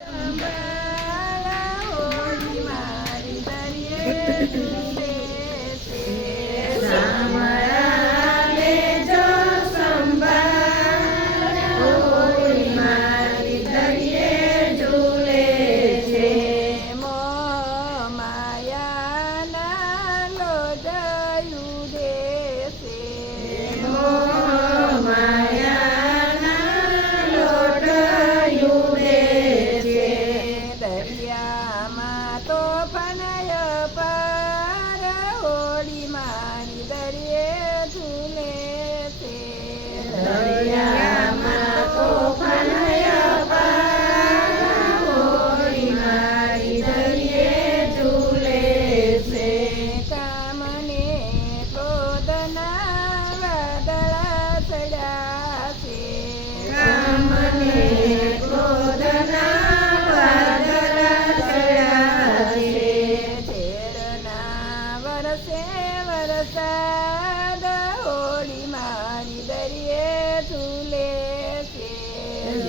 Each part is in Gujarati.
Number.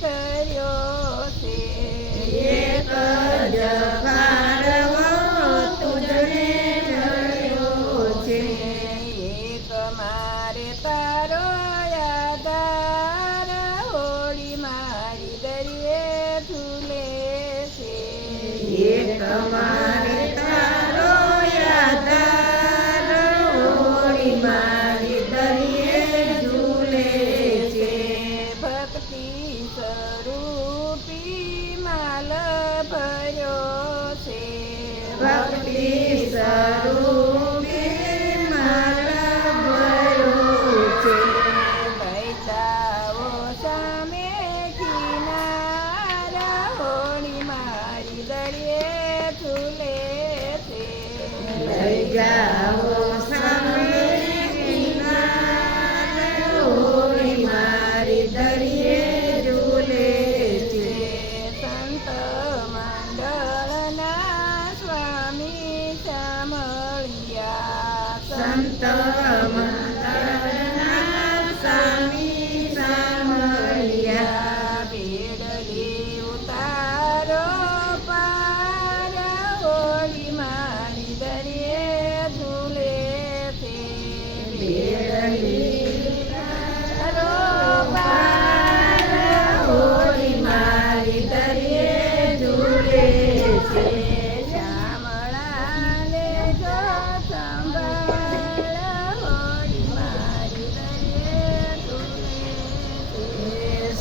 ધર્યો છે એક જગારવો તુજને મળ્યો છે એક મારે તારો યાદાર હોળી મારી દરિયે ઝૂલે છે એક મારે તારો યાદાર હોળી સ્વરૂપી માલ ભર્યો છે પૈસાઓ સામે કિનારા હોળી મારી દરિયે ઝૂલે છે शान्तामा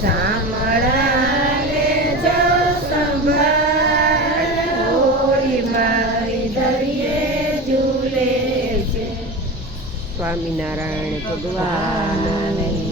શામળાને જો સંભાળ હોળી મારી ઝૂલે સ્વામિનારાયણ ભગવાન.